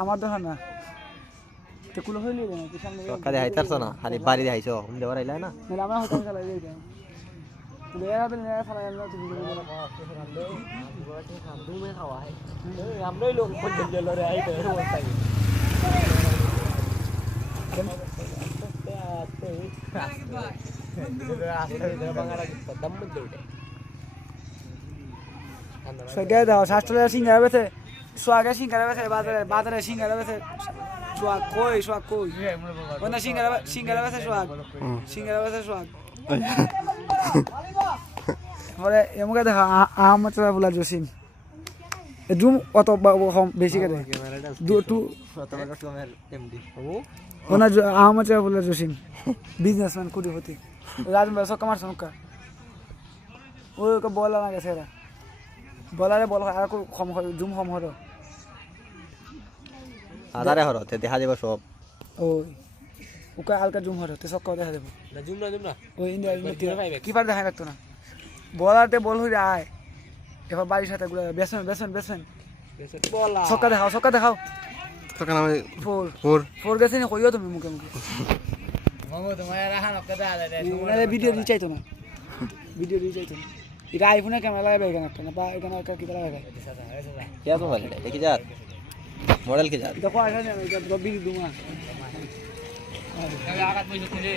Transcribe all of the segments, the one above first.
আমার দেখা না তো কুলো হইলি না কি সামনে সকালে হাইতারছ না খালি বাড়ি দেখাইছো হুম দেবার আইলা না মানে আমরা হোটেল চালাই যাই তো লেয়া তো লেয়া চালাই না তুমি দুমে খাওয়া হয় আমরাই লোক বলতে গেল রে আইতে বলতাই সগে দাও শাস্ত্রে সিঙ্গারা বেছে সোয়াগে সিঙ্গারা বেছে বাজারে বাজারে সিঙ্গারা বেছে সোয়াগ কই ওনা সিঙ্গারা বেছে সিঙ্গারা বেছে সোয়াগ পরে এমকে দেখা আহমদ বলা জসিম জুম অত বেশি করে ওনা আহমদ বলা জসিম বিজনেসম্যান কোটিপতি রাজন ভাই সক্কা মারছ নক্কা ওই বল না গেছে এরা বলারে বল আর কম জুম কম হলো আদারে হরতে দেখা যাবে সব ওই ওকে হালকা জুম হলো তে সক্কা দেখা দেবো না জুম না ওই ইন্ডিয়া কিপার দেখা লাগতো না বলারতে বল হয়ে আয় এবার বাড়ির সাথে বেসন বলা সক্কা দেখাও তখন আমি ফোর গেছে না কইও তুমি মুখে মামু তোমার রাখা নকটা দে না ভিডিও রিচাইতো না এটা আইফোনে ক্যামেরা লাগাবে এখানে একটা না বা এখানে একটা কি লাগাবে क्या मोबाइल है देखी जा मॉडल की जा দেখো আসা না এটা রবি দুমা আমি আগাত বই শুনতে রে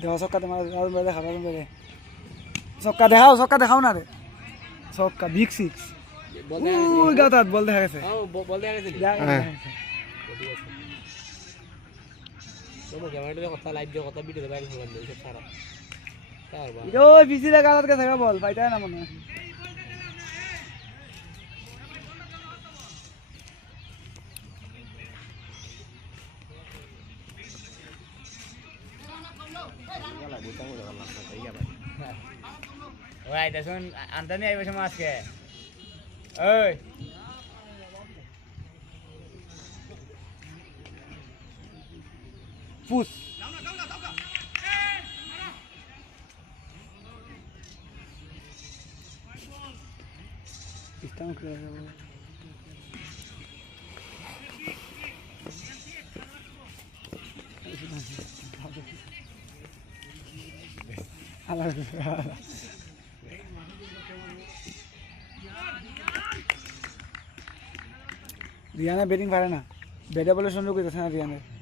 দেখো সক্কা তোমার রাজন ভাই সক্কা দেখাও না রে সক্কা বিগ সিক্স ওই গাতাত বল দেখা গেছে বল দেখা গেছে তোমার ক্যামেরাতে কথা লাইভ দিয়ে কথা ভিডিও বাইরে হলাম সব সারা তারবা ওই বিসি দা গাতাত গেছে বল পাইতা না মনে ওই দেখুন আন্তানি আইবে সময় আজকে ওই push Estão criando. Rihanna batting পারে না ব্যাটে বলে সুন্দর করতেছে না রিয়ানের